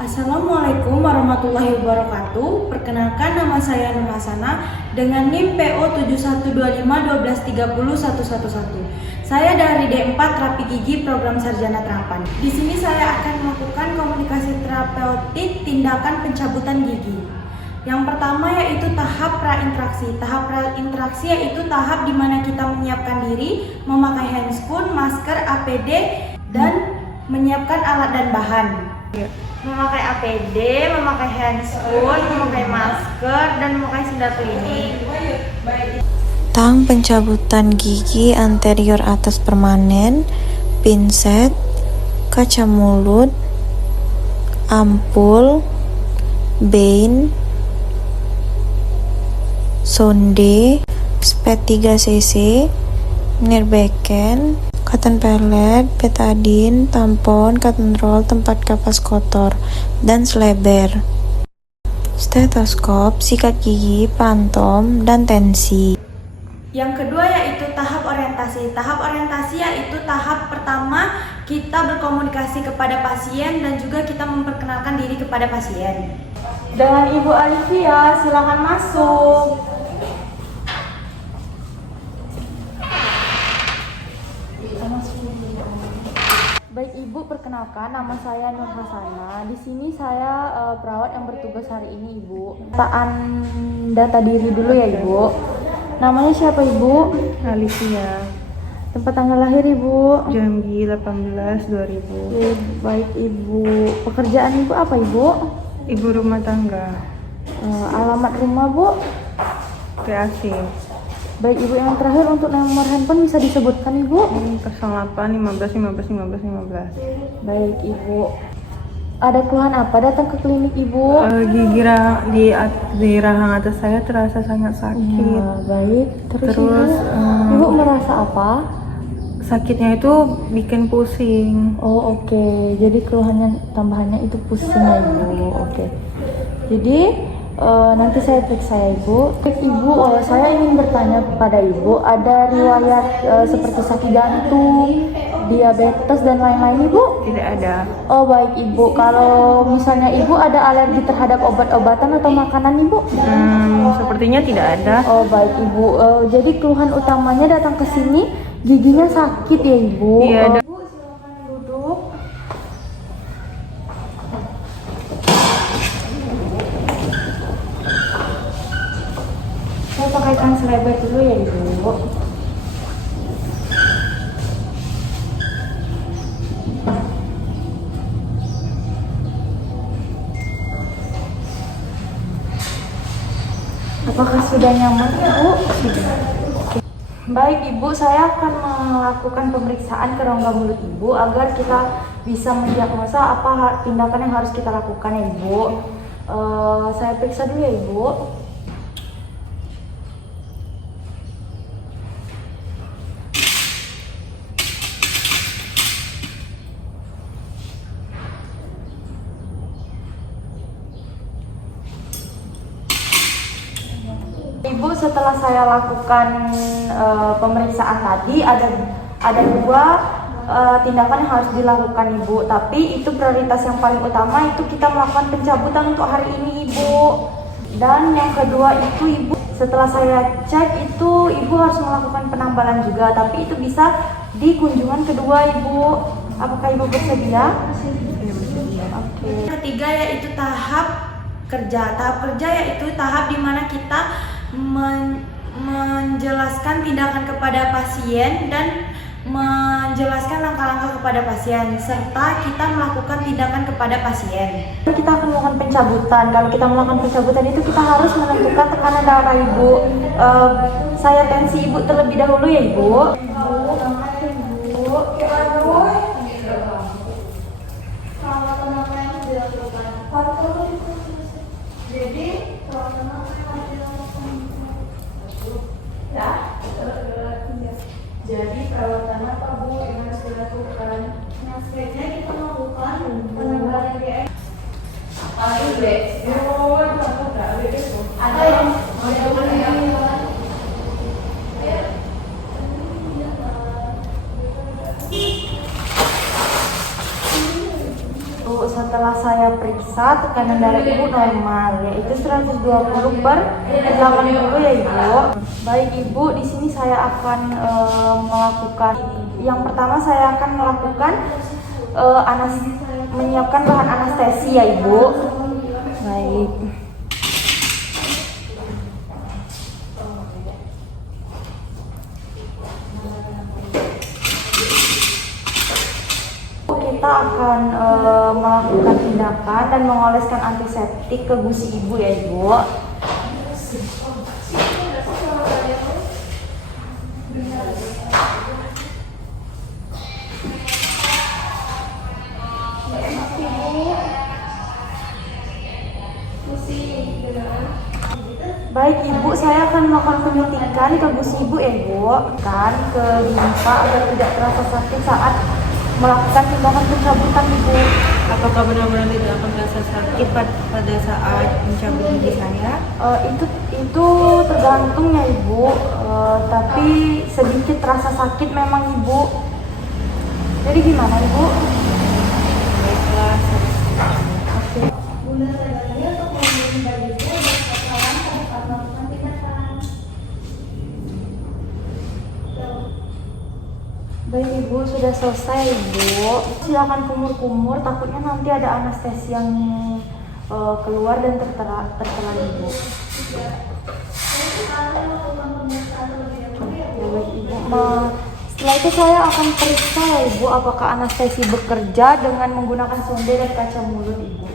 Assalamualaikum warahmatullahi wabarakatuh. Perkenalkan, nama saya Nur Hasana dengan NIM PO 7125 Saya dari D4 Terapi Gigi Program Sarjana Terapan. Di sini saya akan melakukan komunikasi terapeutik tindakan pencabutan gigi. Yang pertama yaitu tahap prainteraksi. Tahap prainteraksi yaitu tahap di mana kita menyiapkan diri, memakai handscoon, masker, APD, dan menyiapkan alat dan bahan. Memakai APD, memakai handscoon, memakai masker, dan memakai sendal klinik. Tang pencabutan gigi anterior atas permanen, pinset, kaca mulut, ampul, bane, sonde, spet 3 cc, nirbeken, cotton pellet, betadine, tampon, cotton roll, tempat kapas kotor, dan seleber, stetoskop, sikat gigi, pantom, dan tensi. Yang kedua yaitu tahap orientasi. Tahap orientasi yaitu tahap pertama kita berkomunikasi kepada pasien dan juga kita memperkenalkan diri kepada pasien. Dengan Ibu Alivia, silakan masuk. Baik Ibu, perkenalkan nama saya Nur Hasana. Di sini saya perawat yang bertugas hari ini Ibu. Data diri dulu ya Ibu. Namanya siapa Ibu? Alicia, Tempat tanggal lahir Ibu? Jambi 18/2000. Baik Ibu. Pekerjaan Ibu apa Ibu? Ibu rumah tangga, Alamat rumah Bu? PAC, Baik Ibu, yang terakhir untuk nomor handphone bisa disebutkan Ibu? 08 15 15 15 15. Baik Ibu. Ada keluhan apa datang ke klinik Ibu? Gigi di rahang atas saya terasa sangat sakit. Ya, baik. Terus Terus, Ibu merasa apa? sakitnya itu bikin pusing. Oh oke. Jadi keluhannya tambahannya itu pusing ya Ibu. Oke. Jadi nanti saya periksa ya Ibu. Ibu, saya ingin bertanya kepada Ibu, ada riwayat seperti sakit jantung, diabetes dan lain-lain Ibu? Tidak ada. Oh baik Ibu. Kalau misalnya Ibu ada alergi terhadap obat-obatan atau makanan Ibu? Sepertinya tidak ada. Oh baik Ibu. Jadi keluhan utamanya datang ke sini giginya sakit ya Ibu? Iya. Ibu silakan duduk. Saya pakaikan selebar dulu ya Ibu. Apakah sudah nyaman Ibu? Sudah. Baik Ibu, saya akan melakukan pemeriksaan ke rongga mulut Ibu agar kita bisa mendiagnosa apa tindakan yang harus kita lakukan ya Ibu. Saya periksa dulu ya Ibu. Ibu, setelah saya lakukan pemeriksaan tadi ada dua tindakan yang harus dilakukan Ibu, tapi itu prioritas yang paling utama itu kita melakukan pencabutan untuk hari ini Ibu. Dan yang kedua itu Ibu, setelah saya cek itu Ibu harus melakukan penambalan juga, tapi itu bisa di kunjungan kedua Ibu. Apakah Ibu bersedia? Oke. Ketiga yaitu tahap kerja. Tahap kerja yaitu tahap di mana kita menjelaskan tindakan kepada pasien dan menjelaskan langkah-langkah kepada pasien serta kita melakukan tindakan kepada pasien. Kita akan melakukan pencabutan. Kalau kita melakukan pencabutan itu kita harus menentukan tekanan darah Ibu. Saya tensi Ibu terlebih dahulu ya Ibu. Jadi perawatan apa Bu yang harus dilakukan? Nah, sebaiknya kita melakukan penambahan GM. Ada yang setelah saya periksa tekanan darah ibu normal, yaitu 120/80 ya ibu. Baik ibu, di sini saya akan melakukan. Yang pertama saya akan melakukan menyiapkan bahan anestesi ya ibu. Baik. Kita akan melakukan tindakan dan mengoleskan antiseptik ke gusi ibu ya ibu. Baik ibu, saya akan melakukan penyuntikan ke gusi ibu ya ibu, kan ke limpa agar tidak terasa sakit saat melakukan tindakan pencabutan ibu. Apakah benar-benar tidak akan merasa sakit pada saat mencabut gigi saya? Itu tergantung ya ibu, tapi sedikit terasa sakit memang ibu. Jadi gimana ibu? Baiklah. Oke. Baik ibu, sudah selesai ibu. Silakan kumur-kumur, takutnya nanti ada anestesi yang keluar dan tertelan ibu. Ya, baik ibu. Setelah itu saya akan periksa ya ibu, apakah anestesi bekerja dengan menggunakan sonde dan kaca mulut ibu.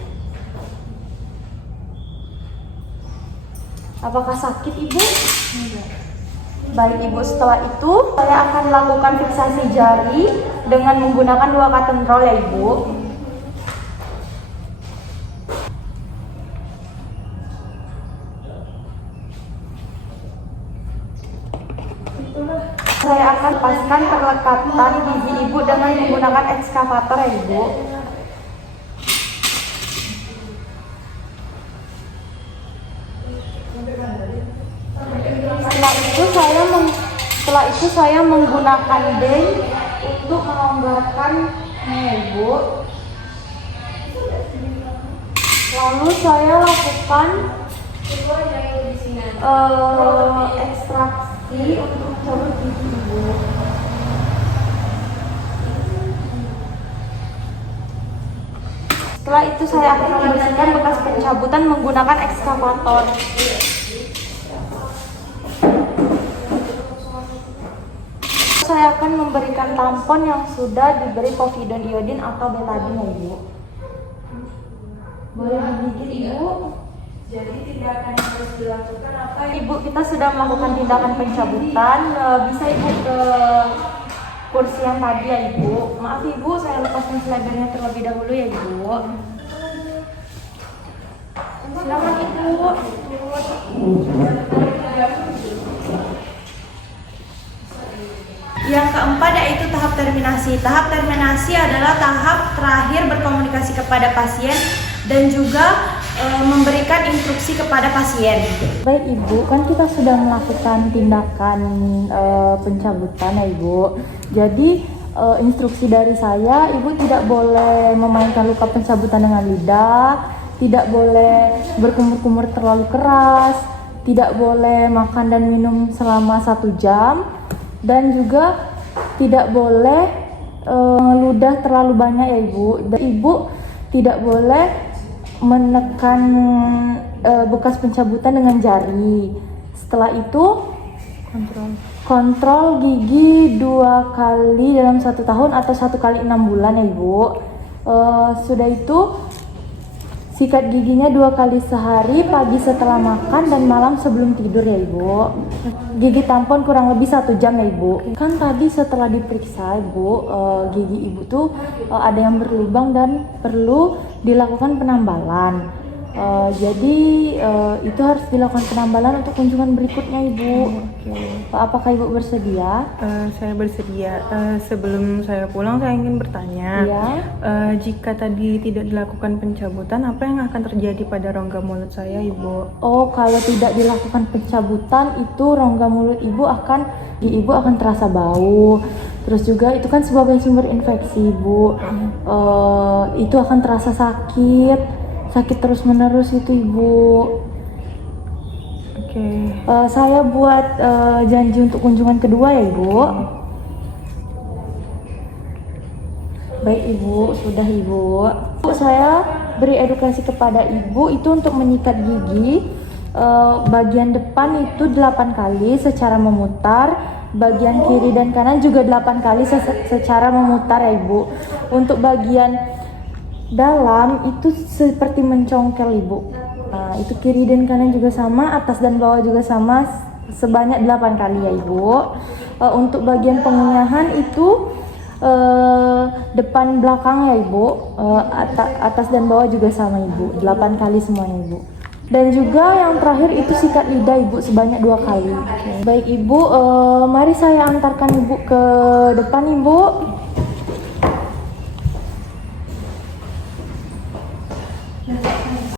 Apakah sakit ibu? Tidak. Baik ibu, setelah itu saya akan lakukan fiksasi jari dengan menggunakan 2 cotton roll ya ibu. Saya akan lepaskan perlekatan gigi ibu dengan menggunakan ekskavator ya ibu. Setelah itu saya menggunakan band untuk melonggarkan ibu. Lalu saya lakukan ekstraksi untuk mencabut gigi ibu. Setelah itu saya akan membersihkan bekas pencabutan menggunakan ekskavator. Saya akan memberikan tampon yang sudah diberi povidone iodin atau betadine ya ibu. Boleh digigit ibu. Jadi tindakan yang harus dilakukan apa? Ibu, kita sudah melakukan tindakan pencabutan. Bisa ibu ke kursi yang tadi ya ibu. Maaf ibu, saya lepaskan selebarnya terlebih dahulu ya ibu. Silakan ibu. Yang keempat yaitu tahap terminasi. Tahap terminasi adalah tahap terakhir berkomunikasi kepada pasien dan juga memberikan instruksi kepada pasien. Baik ibu, kan kita sudah melakukan tindakan pencabutan ya ibu. Jadi instruksi dari saya, ibu tidak boleh memainkan luka pencabutan dengan lidah, tidak boleh berkumur-kumur terlalu keras, tidak boleh makan dan minum selama 1 jam. Dan juga tidak boleh meludah terlalu banyak ya ibu. Dan ibu tidak boleh menekan bekas pencabutan dengan jari. Setelah itu kontrol gigi 2 kali dalam 1 tahun atau 1 kali 6 bulan ya ibu. Sudah itu sikat giginya 2 kali sehari, pagi setelah makan dan malam sebelum tidur ya ibu. Gigi tampon kurang lebih 1 jam ya ibu. Kan tadi setelah diperiksa ibu, gigi ibu tuh ada yang berlubang dan perlu dilakukan penambalan. Jadi itu harus dilakukan penambalan untuk kunjungan berikutnya ibu. Apakah ibu bersedia? Saya bersedia. Sebelum saya pulang, saya ingin bertanya, Iya. Jika tadi tidak dilakukan pencabutan, apa yang akan terjadi pada rongga mulut saya, ibu? Oh, kalau tidak dilakukan pencabutan itu rongga mulut ibu akan terasa bau. Terus juga itu kan sebagai sumber infeksi, Ibu. Itu akan terasa sakit terus-menerus itu, Ibu. Oke. Saya buat janji untuk kunjungan kedua ya, Ibu. Baik, Ibu, sudah, Ibu. Saya beri edukasi kepada Ibu itu untuk menyikat gigi. Bagian depan itu 8 kali secara memutar, bagian kiri dan kanan juga 8 kali secara memutar ya, Ibu. Untuk bagian dalam itu seperti mencongkel, Ibu. Nah, itu kiri dan kanan juga sama, atas dan bawah juga sama, sebanyak 8 kali ya, Ibu. Untuk bagian pengunyahan itu depan belakang ya, Ibu. Atas dan bawah juga sama, Ibu, 8 kali semuanya, Ibu. Dan juga yang terakhir itu sikat lidah, Ibu, sebanyak 2 kali. Baik, Ibu, mari saya antarkan Ibu ke depan, Ibu. Ya.